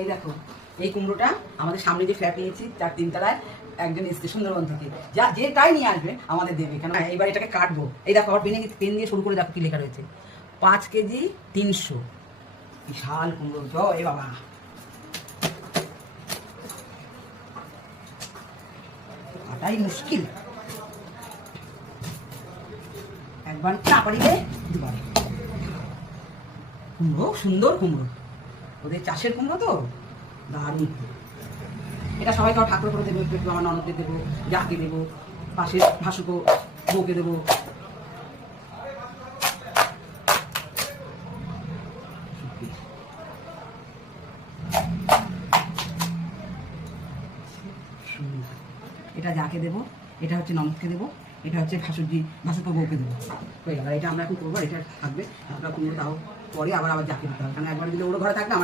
এই দেখো, এই কুমড়োটা আমাদের সামনে যে ফ্ল্যাট নিয়েছি 4 তলায়, একজন এসছে সুন্দরবন থেকে, যা যেটাই নিয়ে আসবে আমাদের দেবে। কেন এইবার এটাকে কাটবো। এই দেখো, আবার পেন দিয়ে শুরু করে দেখো কি লেখা রয়েছে, 5 কেজি 300। বিশাল কুমড়ো, জয় বাবা। কাটাই মুশকিল, একবার না পারিলে দুবার। কুমড়ো, সুন্দর কুমড়ো, ওদের চাষের কুমড়ো তো দারুণ। এটা সবাইকে আমার ঠাকুর করে দেবো, একটু আমার ননদকে দেবো, যাকে দেবো, পাশে ভাসুকো বউকে দেবো। এটা যাকে দেবো, এটা হচ্ছে ননদকে দেবো, এটা হচ্ছে ভাসুকো বউকে দেবো। হয়ে গেল। এটা আমরা এখন করবো, এটা থাকবে। আমরা কুমড়ো তাও পরে আবার যাকে দিতে হবে, কারণ একবার দিলে ওর ঘরে থাকবে, আমার